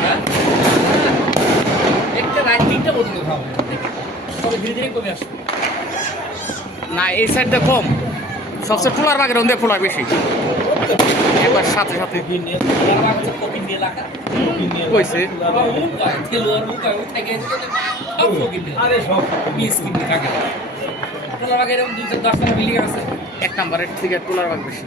হ্যাঁ একটা রাত তিনটা পর্যন্ত খাওয়া হবে তবে ধীরে ধীরে কমে আসবে না এই সাইডটা কম সবচেয়ে পোলার বাগের অন্ধে পোলার বেশি এবার সাথে সাথে কইছে এক নাম্বারের থেকে পোলার বাগ বেশি